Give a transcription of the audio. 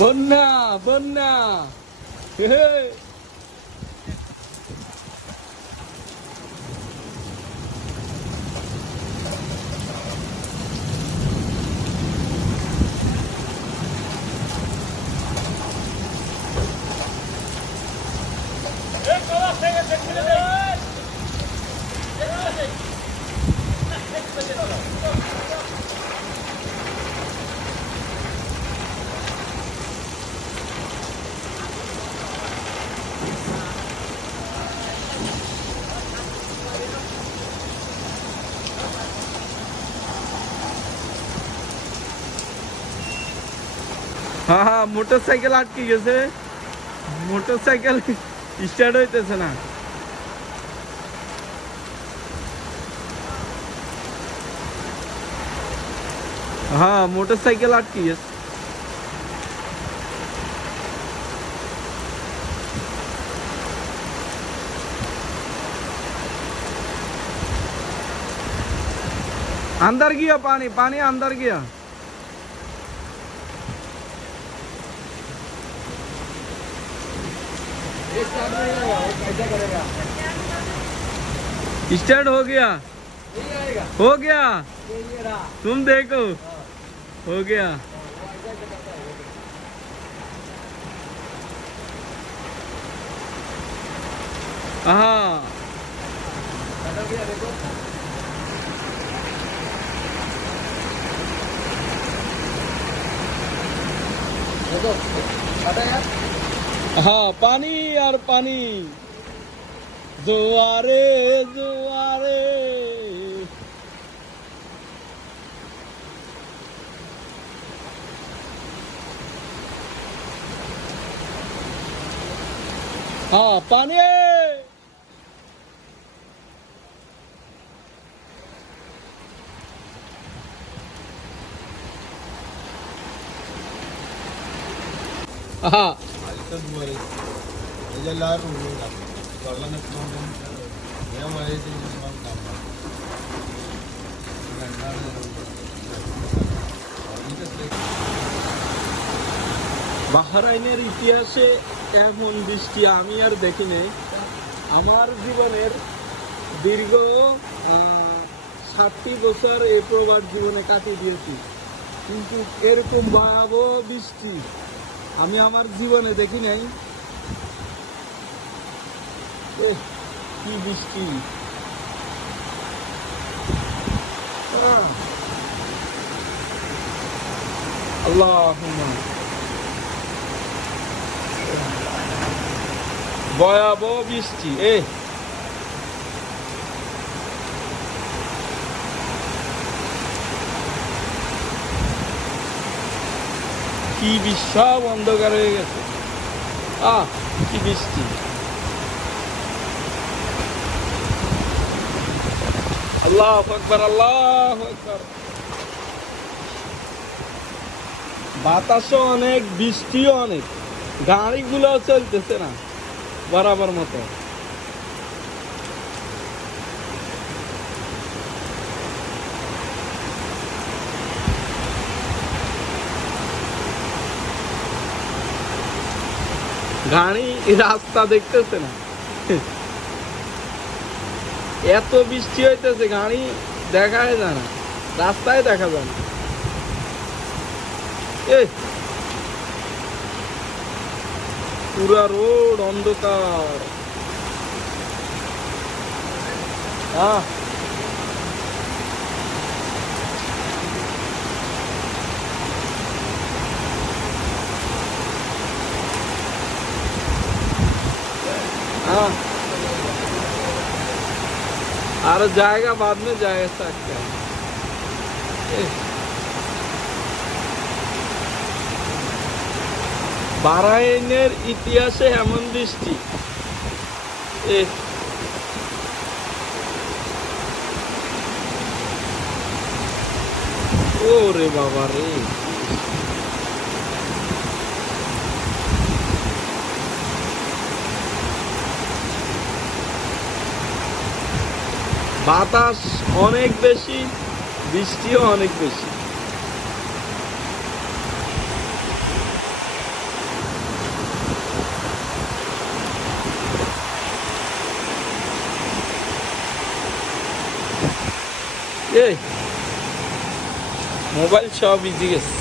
বন্যা বন্যা হে। হ্যাঁ হ্যাঁ, মোটরসাইকেল আটকে গেছে, মোটরসাইকেল স্টার্ট হইতেছে না। हाँ मोटरसाइकिल अटकी है। अंदर गया पानी, पानी अंदर गया। स्टार्ट हो गया, हो गया, तुम देखो हो गया। हाँ हाँ पानी और पानी, जोआरे जोआरे। हाँ पानी हाँ বাহরাইনের ইতিহাসে এমন বৃষ্টি আমি আর দেখি নাই। আমার জীবনের দীর্ঘ 60 বছর এই প্রবাস জীবনে কাটিয়ে দিয়েছি, কিন্তু এরকম ভয়াবহ বৃষ্টি আমি আমার জীবনে দেখি নাই। কি বৃষ্টি! আল্লাহুম্মা, ভয়াবহ বৃষ্টি। কি সব অন্ধকার হয়ে গেছে। কি বৃষ্টি! আল্লাহু আকবার, আল্লাহু আকবার। বাতাসও অনেক, বৃষ্টিও অনেক, গাড়িগুলো চলতেছে না বরাবর মতো। গাড়ি রাস্তা দেখতেছে না, এত বৃষ্টি হইতেছে গাড়ি দেখাই যায় না, রাস্তায় দেখা যায় না। পুরা রোড অন্ধকার। আর জায়গা बाद में जाएगा सकते हैं। বাহরাইনের ইতিহাসে এমন বৃষ্টি ওরে বাবা রে। বাতাস অনেক বেশি, বৃষ্টিও অনেক বেশি। এই মোবাইল সব ইজি গেছে।